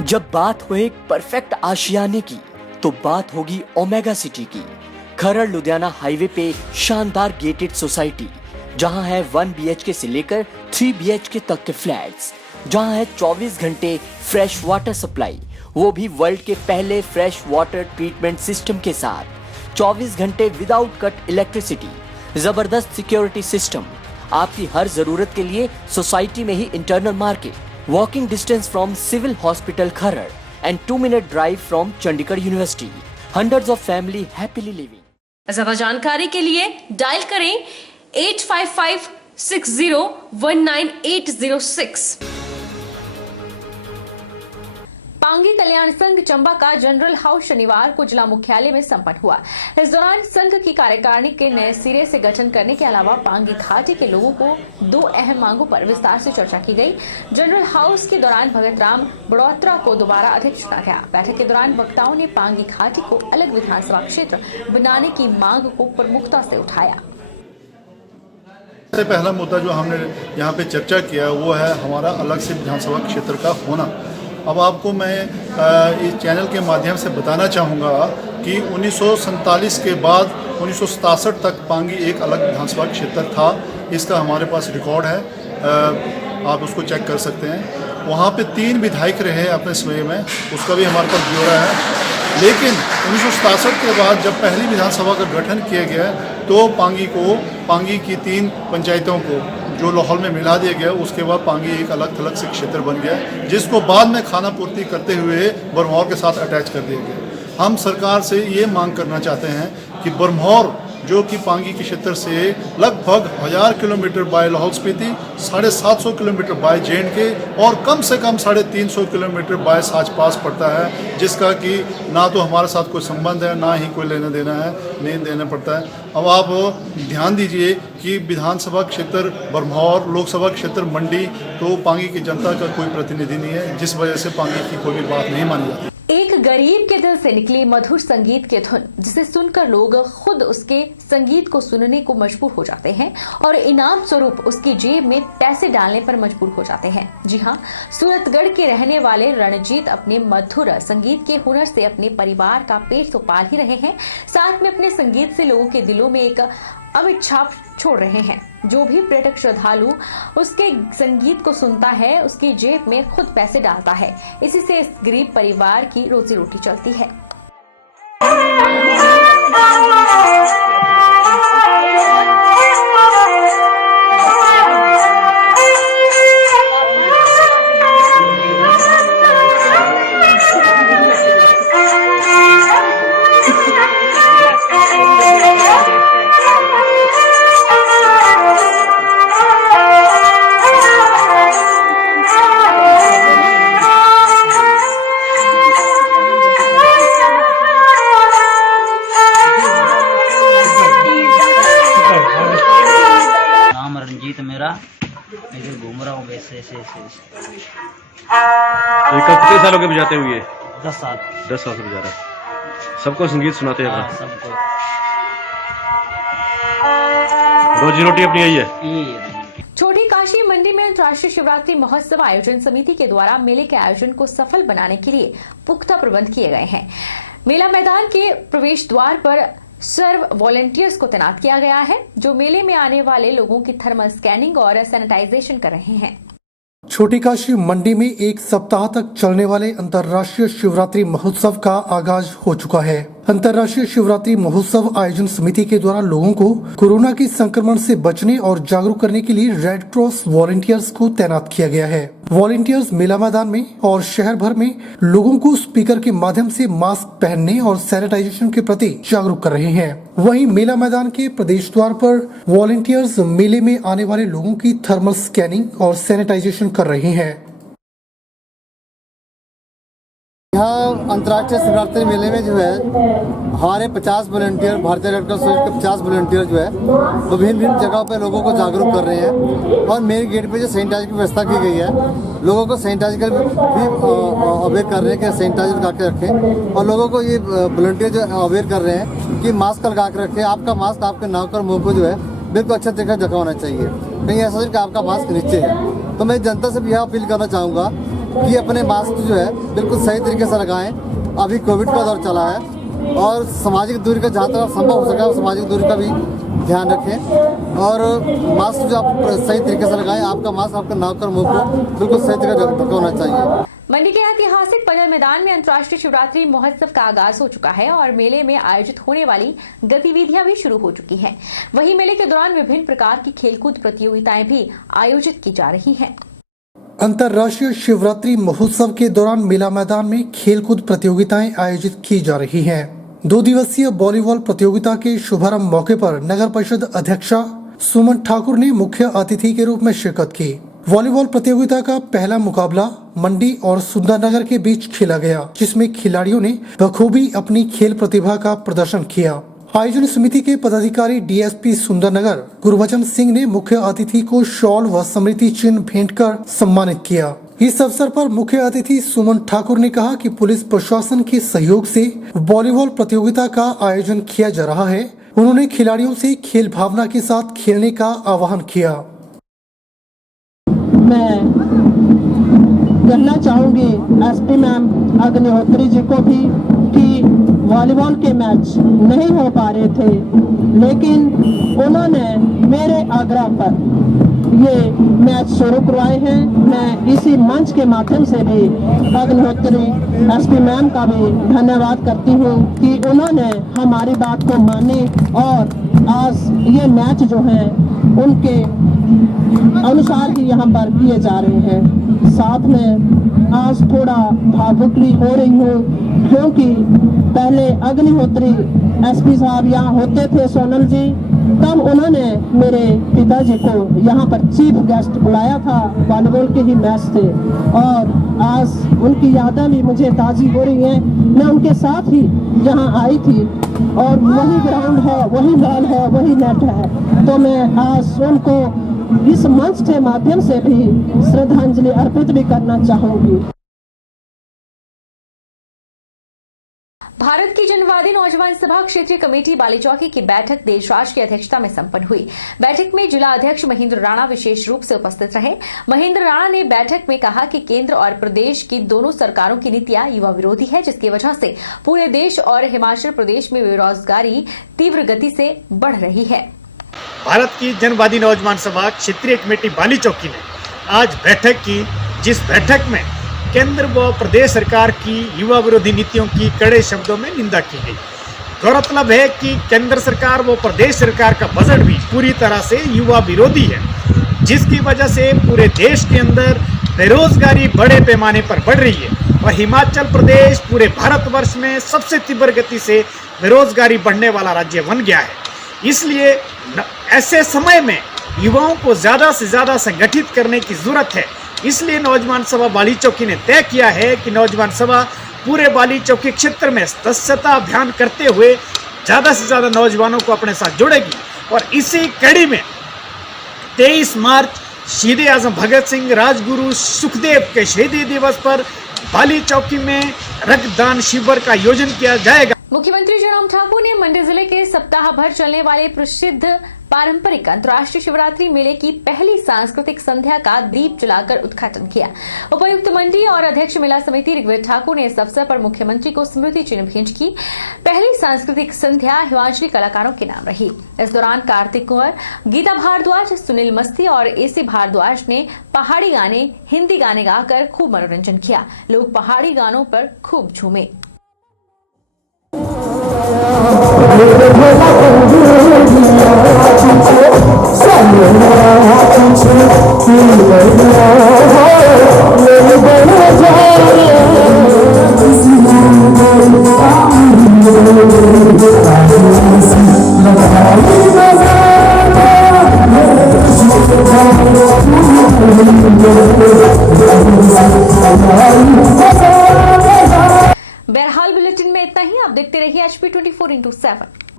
जब बात हो एक परफेक्ट आशियाने की तो बात होगी ओमेगा सिटी की। खरड़ लुधियाना हाईवे पे शानदार गेटेड सोसाइटी, जहां है 1 BHK से लेकर 3 BHK तक के फ्लैट्स, जहां है 24 घंटे फ्रेश वाटर सप्लाई, वो भी वर्ल्ड के पहले फ्रेश वाटर ट्रीटमेंट सिस्टम के साथ। 24 घंटे विदाउट कट इलेक्ट्रिसिटी, जबरदस्त सिक्योरिटी सिस्टम, आपकी हर जरूरत के लिए सोसाइटी में ही internal market, walking distance from civil hospital Kharar and 2-minute drive from Chandigarh University. Hundreds of family happily living. ज्यादा जानकारी के लिए डायल करें 8556019806। पांगी कल्याण संघ चंबा का जनरल हाउस शनिवार को जिला मुख्यालय में संपन्न हुआ। इस दौरान संघ की कार्यकारिणी के नए सिरे से गठन करने के अलावा पांगी घाटी के लोगों को 2 अहम मांगों पर विस्तार से चर्चा की गई। जनरल हाउस के दौरान भगत राम बड़ोत्रा को दोबारा अध्यक्ष चुना गया। बैठक के दौरान वक्ताओं ने पांगी घाटी को अलग विधानसभा क्षेत्र बनाने की मांग को प्रमुखता से उठाया। सबसे पहला मुद्दा जो हमने यहाँ पे चर्चा किया वो है हमारा अलग से विधानसभा क्षेत्र का होना। अब आपको मैं इस चैनल के माध्यम से बताना चाहूँगा कि 1947 के बाद 1967 तक पांगी एक अलग विधानसभा क्षेत्र था। इसका हमारे पास रिकॉर्ड है, आप उसको चेक कर सकते हैं। वहाँ पे 3 विधायक रहे अपने समय में, उसका भी हमारे पास ब्यौरा है। लेकिन 1967 के बाद जब पहली विधानसभा का गठन किया गया तो पांगी की 3 पंचायतों को जो लाहौल में मिला दिया गया। उसके बाद पांगी एक अलग थलग से क्षेत्र बन गया, जिसको बाद में खाना पूर्ति करते हुए बरमौर के साथ अटैच कर दिया गया। हम सरकार से ये मांग करना चाहते हैं कि बरमौर जो कि पांगी के क्षेत्र से लगभग 1000 kilometre bye Lahaul Spiti, 750 kilometre bye JNK और कम से कम 350 किलोमीटर बाय साच पास पड़ता है, जिसका कि ना तो हमारे साथ कोई संबंध है ना ही कोई लेना देना है, नहीं देना पड़ता है। अब आप ध्यान दीजिए कि विधानसभा क्षेत्र बरमौर, लोकसभा क्षेत्र मंडी, तो पांगी की जनता का कोई प्रतिनिधि नहीं है, जिस वजह से पांगी की कोई भी बात नहीं मानी जाती। एक गरीब के दिल से निकली मधुर संगीत की धुन, जिसे सुनकर लोग खुद उसके संगीत को सुनने को मजबूर हो जाते हैं और इनाम स्वरूप उसकी जेब में पैसे डालने पर मजबूर हो जाते हैं। जी हां, सूरतगढ़ के रहने वाले रणजीत अपने मधुर संगीत के हुनर से अपने परिवार का पेट तो पाल ही रहे हैं, साथ में अपने संगीत से लोगों के दिलों में एक अमिट छाप छोड़ रहे हैं। जो भी पर्यटक श्रद्धालु उसके संगीत को सुनता है, उसकी जेब में खुद पैसे डालता है। इसी से इस गरीब परिवार की रोजी रोटी चलती है। इधर घूम रहा हूँ वैसे ऐसे। तो ये कितने सालों के बजाते हुए? 10 साल। 10 साल से बजा रहे हैं। सबको संगीत सुनाते हैं? सबको। रोजी रोटी अपनी यही है? छोटी काशी मंडी में अंतर्राष्ट्रीय शिवरात्रि महोत्सव आयोजन समिति के द्वारा मेले के आयोजन को सफल बनाने के लिए पुख्ता प्रबंध किए गए हैं। मेला मैदान के प्रवेश द्वार पर सर्व वॉलंटियर्स को तैनात किया गया है, जो मेले में आने वाले लोगों की थर्मल स्कैनिंग और सैनिटाइजेशन कर रहे हैं। छोटी काशी मंडी में एक सप्ताह तक चलने वाले अंतर्राष्ट्रीय शिवरात्रि महोत्सव का आगाज हो चुका है। अंतर्राष्ट्रीय शिवरात्रि महोत्सव आयोजन समिति के द्वारा लोगों को कोरोना के संक्रमण से बचने और जागरूक करने के लिए रेड क्रॉस वॉलंटियर्स को तैनात किया गया है। वॉलंटियर्स मेला मैदान में और शहर भर में लोगों को स्पीकर के माध्यम से मास्क पहनने और सैनिटाइजेशन के प्रति जागरूक कर रहे हैं। वहीं मेला मैदान के प्रवेश द्वार पर वॉलंटियर्स मेले में आने वाले लोगों की थर्मल स्कैनिंग और सैनिटाइजेशन कर रहे हैं। यहाँ अंतर्राष्ट्रीय शिवरात्रि मेले में जो है हमारे 50 वॉलंटियर, भारतीय रेड क्रॉस सोसाइटी के 50 वॉलंटियर जो है वो भिन्न जगहों पे लोगों को जागरूक कर रहे हैं। और मेन गेट पे जो सैनिटाइजर की व्यवस्था की गई है, लोगों को सैनिटाइजर भी अवेयर कर रहे हैं कि सैनिटाइजर लगा के रखें। और लोगों को ये वॉलंटियर जो अवेयर कर रहे हैं कि मास्क लगा के रखें। आपका मास्क आपके नाक और मुँह को जो है बिल्कुल अच्छा तरीके से ढका होना चाहिए, कहीं ऐसा नहीं कि आपका मास्क नीचे है। तो मैं जनता से भी यह अपील करना चाहूँगा कि अपने मास्क जो है बिल्कुल सही तरीके से लगाएं। अभी कोविड का दौर चला है और सामाजिक दूरी का जहाँ तक संभव हो सके सामाजिक दूरी का भी ध्यान रखें और मास्क जो आप सही तरीके से लगाएं। आपका मास्क आपका नाक और मुंह को बिल्कुल सही तरीके से ढका होना चाहिए। मंडी के ऐतिहासिक पजल मैदान में अंतर्राष्ट्रीय शिवरात्रि महोत्सव का आगाज हो चुका है और मेले में आयोजित होने वाली गतिविधियां भी शुरू हो चुकी हैं। वहीं मेले के दौरान विभिन्न प्रकार की खेलकूद प्रतियोगिताएं भी आयोजित की जा रही हैं। अंतर्राष्ट्रीय शिवरात्रि महोत्सव के दौरान मेला मैदान में खेलकूद प्रतियोगिताएं आयोजित की जा रही हैं। 2 दिवसीय वॉलीबॉल प्रतियोगिता के शुभारंभ मौके पर नगर परिषद अध्यक्षा सुमन ठाकुर ने मुख्य अतिथि के रूप में शिरकत की। वॉलीबॉल प्रतियोगिता का पहला मुकाबला मंडी और सुंदरनगर के बीच खेला गया, जिसमें खिलाड़ियों ने बखूबी अपनी खेल प्रतिभा का प्रदर्शन किया। आयोजन समिति के पदाधिकारी डीएसपी सुंदरनगर गुरबचन सिंह ने मुख्य अतिथि को शॉल व स्मृति चिन्ह भेंट कर सम्मानित किया। इस अवसर पर मुख्य अतिथि सुमन ठाकुर ने कहा कि पुलिस प्रशासन के सहयोग से वॉलीबॉल प्रतियोगिता का आयोजन किया जा रहा है। उन्होंने खिलाड़ियों से खेल भावना के साथ खेलने का आह्वान किया। मैं कहना चाहूँगी एसपी मैम अग्निहोत्री जी को भी कि वॉलीबॉल के मैच नहीं हो पा रहे थे, लेकिन उन्होंने मेरे आग्रह पर ये मैच शुरू करवाए हैं। मैं इसी मंच के माध्यम से भी अग्निहोत्री एसपी मैम का भी धन्यवाद करती हूँ कि उन्होंने हमारी बात को मानी और आज ये मैच जो है उनके अनुसार ही यहाँ पर किए जा रहे हैं। साथ में आज थोड़ा भावुक भी हो रही हूँ क्योंकि पहले अग्निहोत्री एसपी साहब यहाँ होते थे सोनल जी, तब उन्होंने मेरे पिताजी को यहाँ पर चीफ गेस्ट बुलाया था। वॉलीबॉल के ही मैच थे और आज उनकी यादें भी मुझे ताज़ी हो रही हैं। मैं उनके साथ ही यहाँ आई थी और वही ग्राउंड है, वही बॉल है, वही नेट है। तो मैं आज उनको इस मंच के माध्यम से भी श्रद्धांजलि अर्पित भी करना चाहूंगी। भारत की जनवादी नौजवान सभा क्षेत्रीय कमेटी बालीचौकी की बैठक देशराज की अध्यक्षता में संपन्न हुई। बैठक में जिला अध्यक्ष महेंद्र राणा विशेष रूप से उपस्थित रहे। महेंद्र राणा ने बैठक में कहा कि केंद्र और प्रदेश की दोनों सरकारों की नीतियां युवा विरोधी है, जिसकी वजह से पूरे देश और हिमाचल प्रदेश में बेरोजगारी तीव्र गति से बढ़ रही है। भारत की जनवादी नौजवान सभा क्षेत्रीय कमेटी बालीचौकी ने आज बैठक की, जिस बैठक में केंद्र व प्रदेश सरकार की युवा विरोधी नीतियों की कड़े शब्दों में निंदा की गई। गौरतलब है कि केंद्र सरकार व प्रदेश सरकार का बजट भी पूरी तरह से युवा विरोधी है, जिसकी वजह से पूरे देश के अंदर बेरोजगारी बड़े पैमाने पर बढ़ रही है और हिमाचल प्रदेश पूरे भारतवर्ष में सबसे तीव्र गति से बेरोजगारी बढ़ने वाला राज्य बन गया है। इसलिए ऐसे समय में युवाओं को ज़्यादा से ज़्यादा संगठित करने की जरूरत है। इसलिए नौजवान सभा बालीचौकी ने तय किया है कि नौजवान सभा पूरे बालीचौकी क्षेत्र में सदस्यता अभियान करते हुए ज़्यादा से ज़्यादा नौजवानों को अपने साथ जोड़ेगी। और इसी कड़ी में 23 मार्च शहीद आजम भगत सिंह, राजगुरु सुखदेव के शहीदी दिवस पर बालीचौकी में रक्तदान शिविर का आयोजन किया जाएगा। मुख्यमंत्री जयराम ठाकुर ने मंडी जिले के सप्ताह भर चलने वाले प्रसिद्ध पारंपरिक अंतर्राष्ट्रीय शिवरात्रि मेले की पहली सांस्कृतिक संध्या का दीप जलाकर उद्घाटन किया। उपायुक्त मंडी और अध्यक्ष मेला समिति ऋग्वेद ठाकुर ने इस अवसर पर मुख्यमंत्री को स्मृति चिन्ह भेंट की। पहली सांस्कृतिक संध्या हिमाचली कलाकारों के नाम रही। इस दौरान कार्तिक कुंवर, गीता भारद्वाज, सुनील मस्ती और एसी भारद्वाज ने पहाड़ी गाने, हिंदी गाने गाकर खूब मनोरंजन किया। लोग पहाड़ी गानों पर खूब झूमे। बहरहाल बुलेटिन में इतना ही। आप देखते रहिए HP 24x7।